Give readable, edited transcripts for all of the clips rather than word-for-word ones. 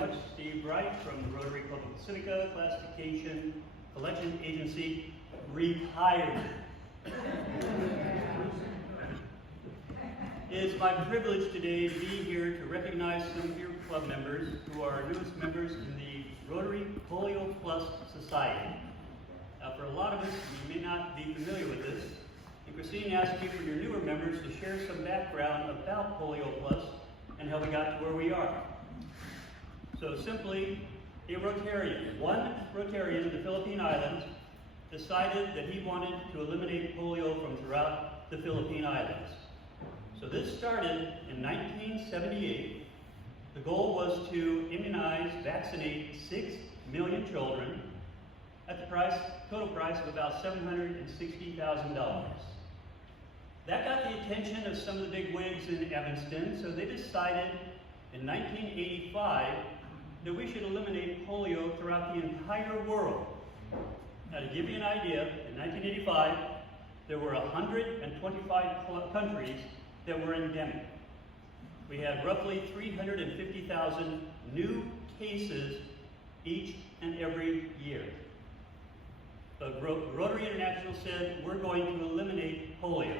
much. Steve Wright from the Rotary Club of Pacifica Classification Collection Agency, retired. It is my privilege today to be here to recognize some of your club members who are our newest members in the Rotary Polio Plus Society. Now, for a lot of us, you may not be familiar with this, and Christine asked me for your newer members to share some background about Polio Plus and how we got to where we are. So simply, one Rotarian in the Philippine Islands decided that he wanted to eliminate polio from throughout the Philippine Islands. So this started in 1978. The goal was to immunize, vaccinate 6 million children at the total price of about $760,000. That got the attention of some of the big wigs in Evanston, so they decided in 1985 that we should eliminate polio throughout the entire world. Now, to give you an idea, in 1985, there were 125 countries that were endemic. We had roughly 350,000 new cases each and every year. But Rotary International said, we're going to eliminate polio.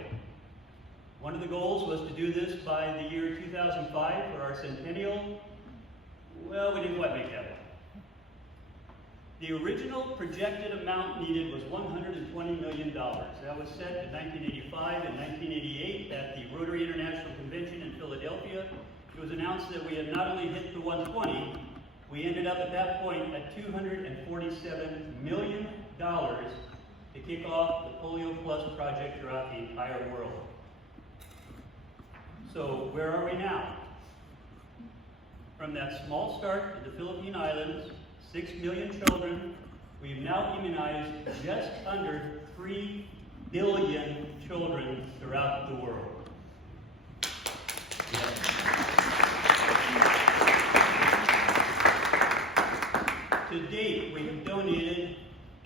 One of the goals was to do this by the year 2005 for our centennial. Well, we didn't quite make that one. The original projected amount needed was $120 million. That was set in 1985 and 1988 at the Rotary International Convention in Philadelphia. It was announced that we had not only hit the 120, we ended up at that point at $247 million to kick off the Polio Plus project throughout the entire world. So where are we now? From that small start in the Philippine Islands, 6 million children, we've now immunized just under 3 billion children throughout the world. Yes. To date, we have donated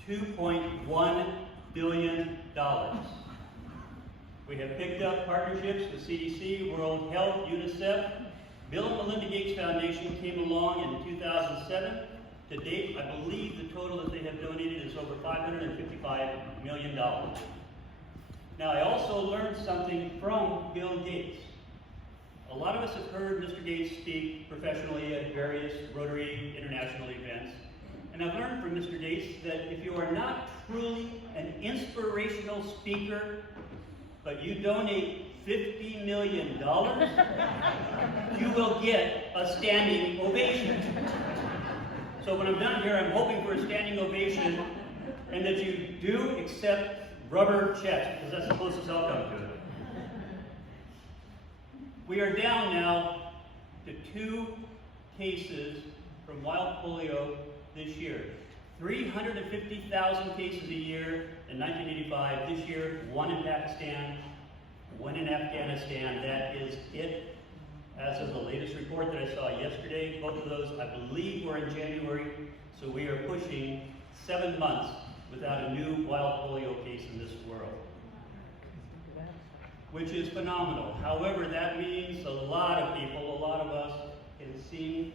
$2.1 billion. We have picked up partnerships with CDC, World Health, UNICEF. Bill and Melinda Gates Foundation came along in 2007. To date, I believe the total that they have donated is over $555 million. Now, I also learned something from Bill Gates. A lot of us have heard Mr. Gates speak professionally at various Rotary International events. And I've learned from Mr. Gates that if you are not truly an inspirational speaker, but you donate $50 million, you will get a standing ovation. So when I'm done here, I'm hoping for a standing ovation and that you do accept rubber checks, because that's the closest I'll come to it. We are down now to 2 cases from wild polio this year. 350,000 cases a year in 1985. This year, 1 in Pakistan, 1 in Afghanistan. That is it. As of the latest report that I saw yesterday, both of those, I believe, were in January. So we are pushing 7 months without a new wild polio case in this world, which is phenomenal. However, that means a lot of people, a lot of us, can seem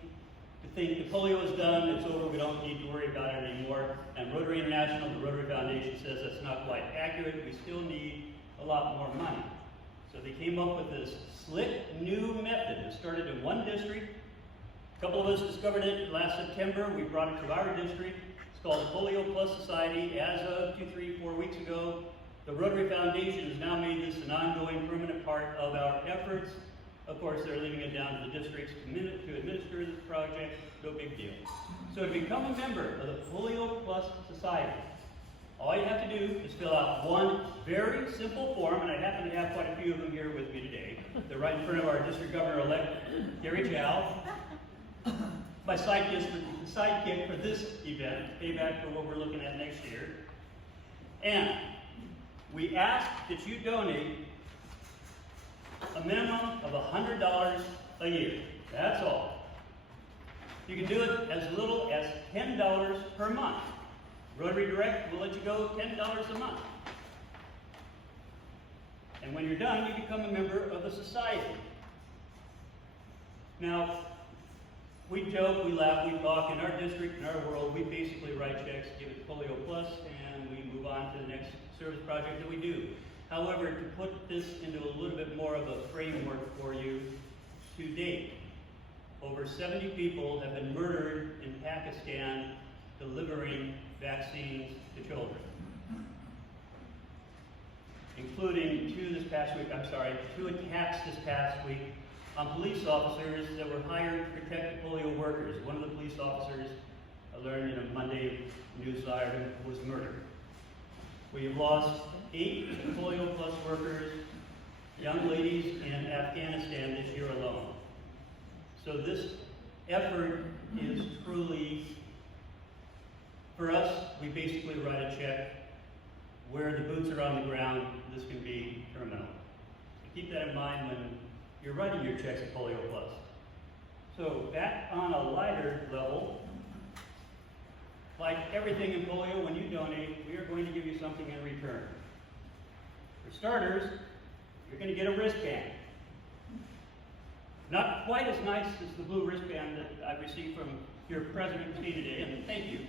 to think the polio is done, it's over, we don't need to worry about it anymore. And Rotary International, the Rotary Foundation, says that's not quite accurate. We still need a lot more money. So they came up with this slick new method. It started in one district. A couple of us discovered it last September. We brought it to our district. It's called the Polio Plus Society. As of 2, 3, 4 weeks ago, the Rotary Foundation has now made this an ongoing, permanent part of our efforts. Of course, they're leaving it down to the districts to administer this project. No big deal. So to become a member of the Polio Plus Society, all you have to do is fill out one very simple form, and I happen to have quite a few of them here with me today. They're right in front of our District Governor-elect, Gary Chow, my sidekick for this event, payback for what we're looking at next year. And we ask that you donate a minimum of $100 a year. That's all. You can do it as little as $10 per month. Rotary Direct will let you go $10 a month. And when you're done, you become a member of the society. Now, we we joke, we laugh, we talk. In our district, in our world, we basically write checks, give it Polio Plus, and we move on to the next service project that we do. However, to put this into a little bit more of a framework for you, to date, over 70 people have been murdered in Pakistan delivering vaccines to children, including two attacks this past week on police officers that were hired to protect the polio workers. One of the police officers, I learned in a Monday news item, was murdered. We have lost 8 Polio Plus workers, young ladies in Afghanistan this year alone. So this effort is truly, for us, we basically write a check. Where the boots are on the ground, this can be terminal. So keep that in mind when you're writing your checks at Polio Plus. So back on a lighter level, like everything in polio, when you donate, we are going to give you something in return. For starters, you're going to get a wristband. Not quite as nice as the blue wristband that I received from your President today, and thank you.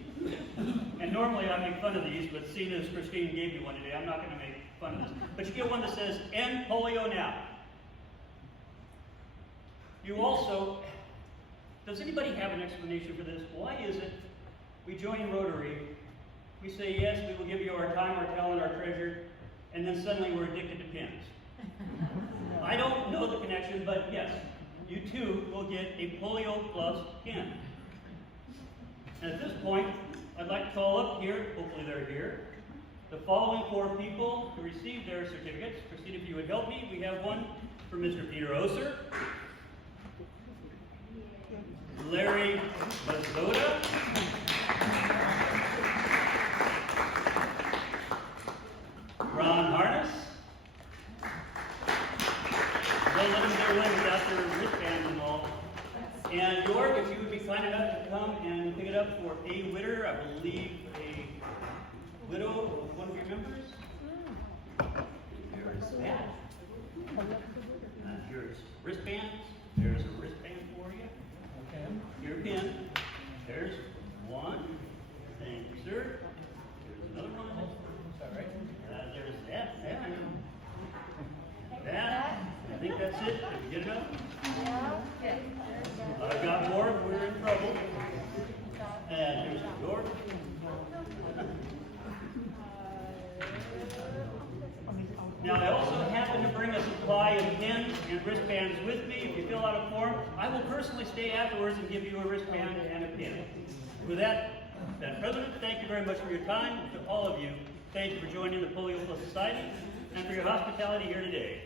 And normally I make fun of these, but seeing as Christine gave me one today, I'm not going to make fun of this. But you get one that says, "End polio now." You also, does anybody have an explanation for this? Why is it we join Rotary, we say, yes, we will give you our time, our talent, our treasure, and then suddenly we're addicted to pins? I don't know the connection, but yes, you too will get a Polio Plus pin. And at this point, I'd like to call up here, hopefully they're here, the following 4 people to receive their certificates. Christine, if you would help me, we have one for Mr. Peter Oser, Larry Mazzoda, Ron Harness. Don't let them get away without their wristbands involved. And York, if you would be kind enough to come and pick it up for a widow, I believe a widow of one of your members. There's that. Here's wristbands. There's a wristband for you. Okay. Your pin. There's one. Thank you, sir. There's another one. All right. There's that. That. I think that's it. Did you get enough? Yeah. Okay. I've got more if we're in trouble. And here's the door. Now, I also happen to bring a supply of pins and wristbands with me. If you fill out a form, I will personally stay afterwards and give you a wristband and a pin. With that, Madam President, thank you very much for your time. To all of you, thank you for joining the Polio Plus Society and for your hospitality here today.